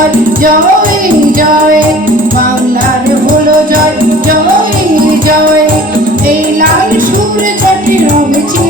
জয় জয় জয়। বাংলার হলো জয় জয় জয়। এই লাল সুর ছটি রঙ ছিল